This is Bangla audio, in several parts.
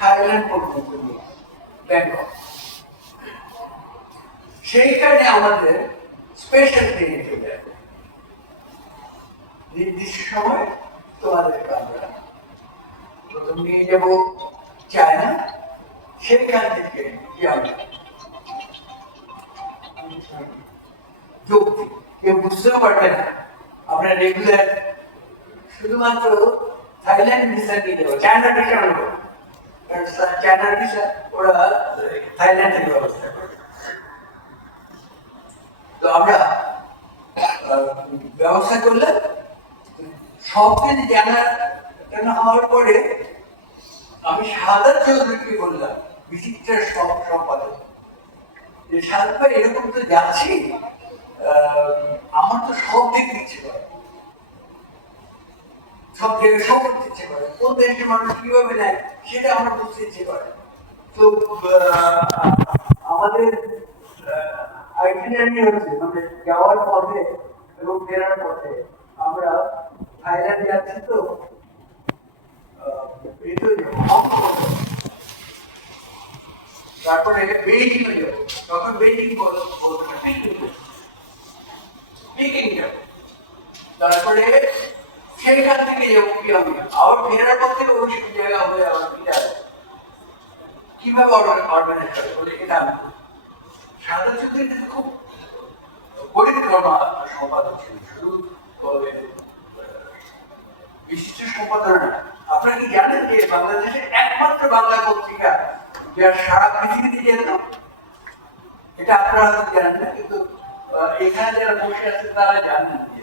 থাইল্যান্ড পর্যন্ত নিয়ে ব্যাংকক। সেইখানে আমাদের স্পেশাল ট্রেন চলে যাবে, নির্দিষ্ট সময় তোমাদেরকে আমরা প্রথম নিয়ে যাব চায়না, সেখান থেকে যুক্তি কেউ বুঝতেও পারবে না। আমরা রেগুলার শুধুমাত্র থাইল্যান্ড ভিসা নিয়ে যাবো, চায়না ভিসা নেবো, চায়না ভিসা ওরা থাইল্যান্ডের ব্যবস্থা করে। তো আমরা ব্যবস্থা করলে সব কিছু জানা হওয়ার পরে আমি সাদা চৌধুরীকে বললাম, বিচিত্র সম্পাদক, যে সাদা ভাই এরকম তো যাচ্ছি, আমার তো সব দেখতে ইচ্ছে করে, সব জায়গায় সব করতে ইচ্ছে করে, কোন দেশের মানুষ কিভাবে নেয় সেটা আমার বুঝতে ইচ্ছে করে। তো আমাদের আইটিনারি হচ্ছে মানে যাওয়ার পথে এবং ফেরার পথে আমরা থাইল্যান্ড যাচ্ছি, তো তারপরে বেইজিং এ যাবো, তখন বেইজিং তারপরে সেইখান থেকে যাবো কি আমি আবার ফেরার পর থেকে ওই সব জায়গা হয়ে আবার কিভাবে অর্গানাইজ করে এটা আমি সাদা চৌধুরী খুব পরিক্রমা সম্পাদক ছিল, শুধু বিশিষ্ট সম্পাদক না। আপনারা কি জানেন যে বাংলাদেশের একমাত্র বাংলা পত্রিকা যার সারা পৃথিবীতে যেত? এটা আপনারা হয়তো জানেন না, কিন্তু এখানে যারা বসে আছে তারা জানেন যে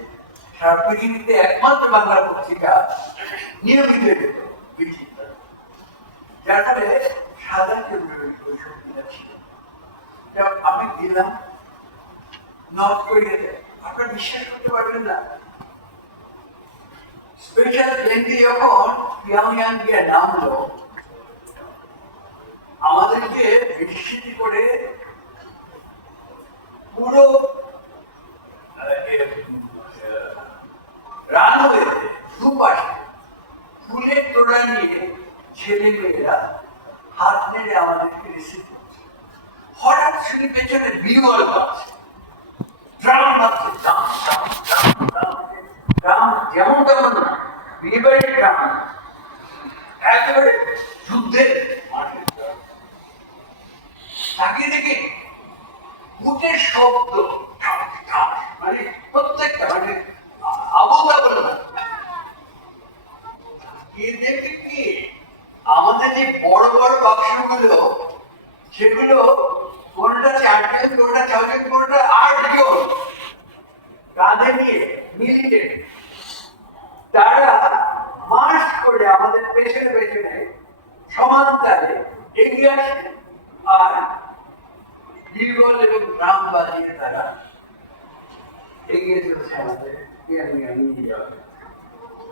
সারা পৃথিবীতে একমাত্র বাংলা পত্রিকা নিয়মিত যেত বিচিত্র, যার ফলে সাদা চৌধুরীর ওই শক্তিটা ছিল। আমি দিলাম নর্থ কোরিয়াতে, আপনারা বিশ্বাস করতে পারবেন না, স্পেশাল প্লেনটি যখন পিয়ংইয়াং গিয়ে নামলো, আমাদেরকে বিস্মিত করে পুরো রানওয়েতে দুপাশে ফুলের তোড়া নিয়ে ছেলে মেয়েরা হাত নেড়ে আমাদেরকে রিসিভ করছে। হঠাৎ শুনি পেছনে বিগল বাজছে, ড্রাম বাজছে, ড্রাম যেমন তেমন না, বিয়েবাড়ির ড্রাম, একেবারে যুদ্ধের মাঠের ড্রাম। তাকিয়ে দেখে বুটের শব্দ, মানে প্রত্যেকটা মানে আবল না। দেখে কি আমাদের যে বড় বড় বাক্সগুলো, সেগুলো কোনটা 4 জন, কোনটা 6 জন, কোনটা 8 জন কাঁধে নিয়ে মিলিটারি, তারা মাস করে আমাদের পেছনে পেছনে সমানতালে এগিয়ে আসে আর বিরবল এবং রাম বাজিয়ে তারা এগিয়ে চলছে আমাদের নিয়ে যাওয়া।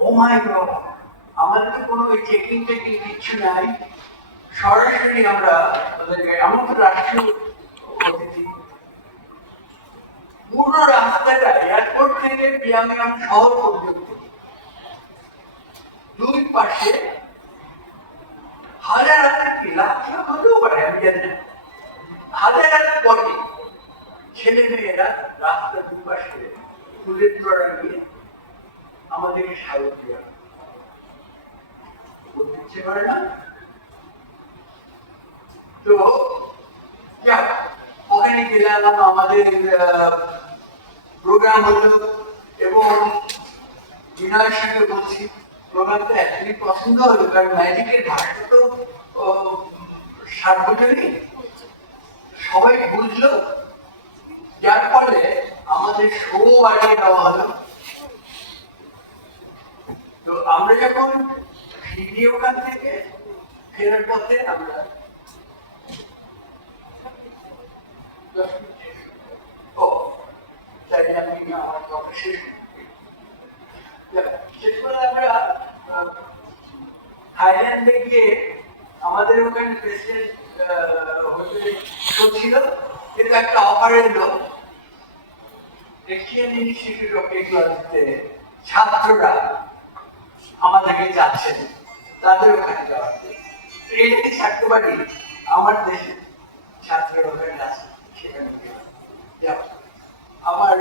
ও মাই গড, আমাদের তো কোনো চেকিং কিচ্ছু নাই, সরাসরি আমরা আমার তো রাষ্ট্রীয় অতিথি। পুরো রাস্তাটা এয়ারপোর্ট থেকে পিয়ংইয়াং শহর পর্যন্ত দুই পাশে হাজার হাজার কি লাখ লাখ হতেও পারে, আমি জানি না, হাজার হাজার পথে ছেলে মেয়েরা রাস্তার দুপাশে ফুলের তোড়া নিয়ে আমাদেরকে স্বাগত দেওয়া করতে পারে না। তো ওখানে গেলাম, আমাদের প্রোগ্রাম হলো এবং বিনয়ের সঙ্গে বলছি, প্রোগ্রামটা একদিনই পছন্দ হলো, কারণ ম্যাজিকের ভাষা তো সার্বজনীন, সবাই বুঝলো, যার ফলে আমাদের শো বাড়িয়ে দেওয়া হলো। তো আমরা যখন ফিরি ওখান থেকে ফেরার পথে আমরা শেষ করে আমরা থাইল্যান্ডে গিয়ে আমাদের ওখানে প্রেসিডেন্ট হোটেলে ছিল, কিন্তু একটা অফার এলো এশিয়ান ইনস্টিটিউট অফ টেকনোলজিতে ছাত্ররা আমাদেরকে যাচ্ছেন, তাদের ওখানে যাওয়া। এটা কি ছাড়তে পারি? আমার দেশে ছাত্রের ওখানে আছে, সেখানে গেলাম। আমার